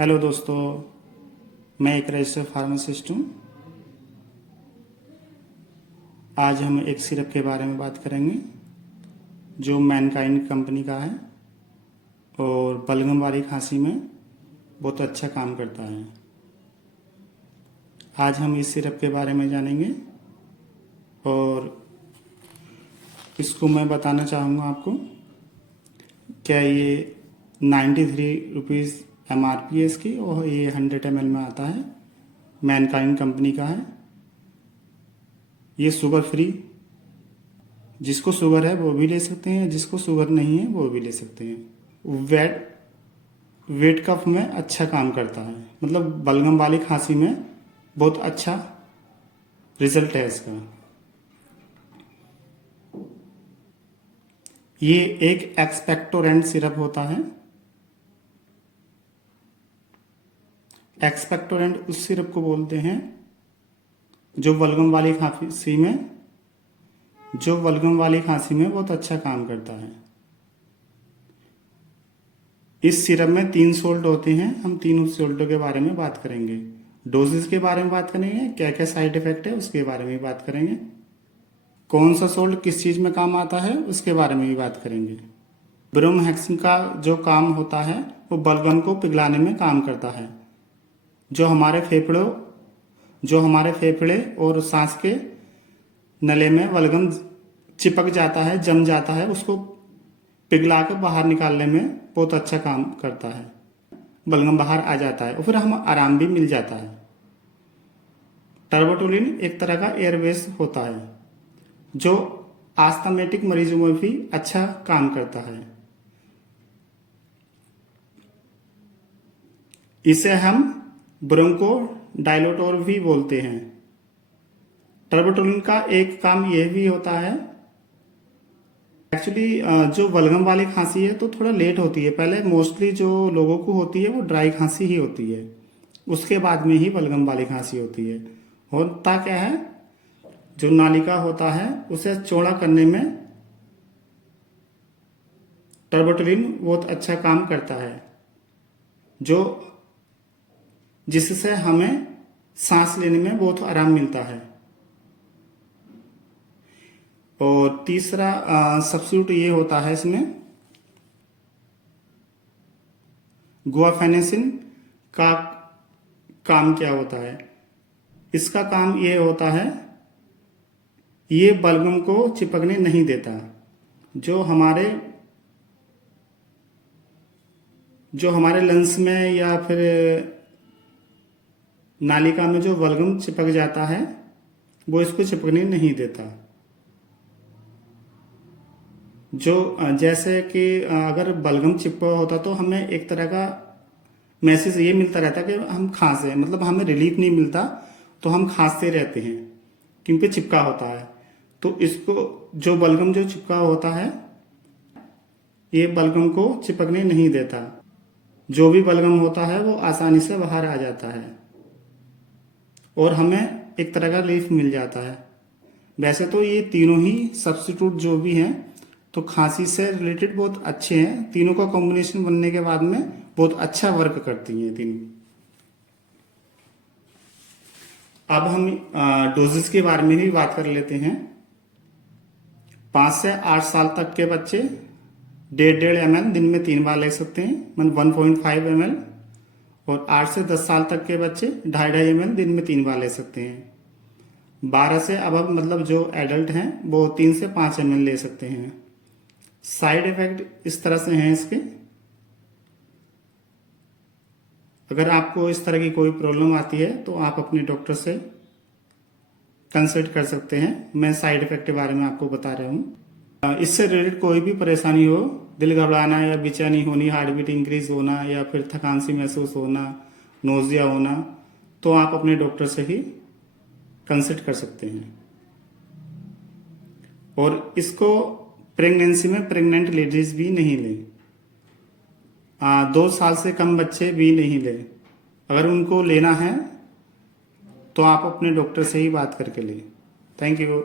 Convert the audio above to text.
Hello दोस्तों, मैं एक रजिस्टर्ड फार्मासिस्ट हूँ। आज हम एक सिरप के बारे में बात करेंगे जो मैनकाइंड कंपनी का है और बलगम वाली खांसी में बहुत अच्छा काम करता है। आज हम इस सिरप के बारे में जानेंगे और इसको मैं बताना चाहूँगा आपको। क्या ये 93 रुपीज़ MRP है इसकी और ये 100 ml में आता है। मैनकाइंड कंपनी का है। ये शुगर फ्री, जिसको शुगर है वो भी ले सकते हैं, जिसको शुगर नहीं है वो भी ले सकते हैं। वेट कफ में अच्छा काम करता है, मतलब बलगम वाली खांसी में बहुत अच्छा रिजल्ट है इसका। ये एक एक्सपेक्टोरेंट सिरप होता है। एक्सपेक्टोरेंट उस सिरप को बोलते हैं जो बलगम वाली खांसी में बहुत अच्छा काम करता है। इस सिरप में 3 सोल्ट होते हैं। हम तीनों सोल्टों के बारे में बात करेंगे। डोजेस के बारे में बात करेंगे, क्या क्या साइड इफेक्ट है उसके बारे में बात करेंगे, कौन सा सोल्ट किस चीज में काम आता है उसके बारे में भी बात करेंगे। ब्रोमहेक्सिन का जो काम होता है वो बलगम को पिघलाने में काम करता है। जो हमारे फेफड़े और सांस के नले में बलगम चिपक जाता है, जम जाता है, उसको पिघला के बाहर निकालने में बहुत अच्छा काम करता है। बलगम बाहर आ जाता है और फिर हम आराम भी मिल जाता है। टर्बोटोलिन एक तरह का एयरवेस होता है जो आस्थमेटिक मरीजों में भी अच्छा काम करता है। इसे हम ब्रोंको डायलेटर भी बोलते हैं। टर्बोटोलिन का एक काम यह भी होता है, एक्चुअली जो बलगम वाली खांसी है तो थोड़ा लेट होती है। पहले मोस्टली जो लोगों को होती है वो ड्राई खांसी ही होती है, उसके बाद में ही बलगम वाली खांसी होती है। होता क्या है, जो नालिका होता है उसे चौड़ा करने में टर्बोटोलिन बहुत अच्छा काम करता है, जिससे हमें सांस लेने में बहुत आराम मिलता है। और तीसरा सब्स्टिट्यूट ये होता है इसमें गुआफेनेसिन का काम क्या होता है। इसका काम ये होता है, ये बलगम को चिपकने नहीं देता। जो हमारे लंग्स में या फिर नालिका में जो बलगम चिपक जाता है वो इसको चिपकने नहीं देता। जैसे कि अगर बलगम चिपका होता तो हमें एक तरह का मैसेज ये मिलता रहता कि हम खांसे, मतलब हमें रिलीफ नहीं मिलता तो हम खांसते रहते हैं क्योंकि चिपका होता है। तो इसको जो बलगम जो चिपका होता है ये बलगम को चिपकने नहीं देता। जो भी बलगम होता है वो आसानी से बाहर आ जाता है और हमें एक तरह का रिलीफ मिल जाता है। वैसे तो ये तीनों ही सब्स्टिट्यूट जो भी हैं तो खांसी से रिलेटेड बहुत अच्छे हैं। तीनों का कॉम्बिनेशन बनने के बाद में बहुत अच्छा वर्क करती हैं तीनों। अब हम डोजेस के बारे में भी बात कर लेते हैं। 5 से 8 साल तक के बच्चे 1.5 ml दिन में 3 बार ले सकते हैं, मतलब 1.5 ml। और 8 से 10 साल तक के बच्चे 2.5 ml दिन में 3 बार ले सकते हैं। 12 से अब मतलब जो एडल्ट हैं वो 3 से 5 ml ले सकते हैं। साइड इफेक्ट इस तरह से हैं इसके। अगर आपको इस तरह की कोई प्रॉब्लम आती है तो आप अपने डॉक्टर से कंसल्ट कर सकते हैं। मैं साइड इफेक्ट के बारे में आपको बता रहा हूँ। इससे रिलेटेड कोई भी परेशानी हो, दिल घबराना या बेचैनी होनी, हार्ट बीट इंक्रीज होना या फिर थकान सी महसूस होना, नोजिया होना, तो आप अपने डॉक्टर से ही कंसल्ट कर सकते हैं। और इसको प्रेगनेंसी में प्रेग्नेंट लेडीज भी नहीं लें। 2 साल से कम बच्चे भी नहीं लें। अगर उनको लेना है तो आप अपने डॉक्टर से ही बात करके लें। Thank you.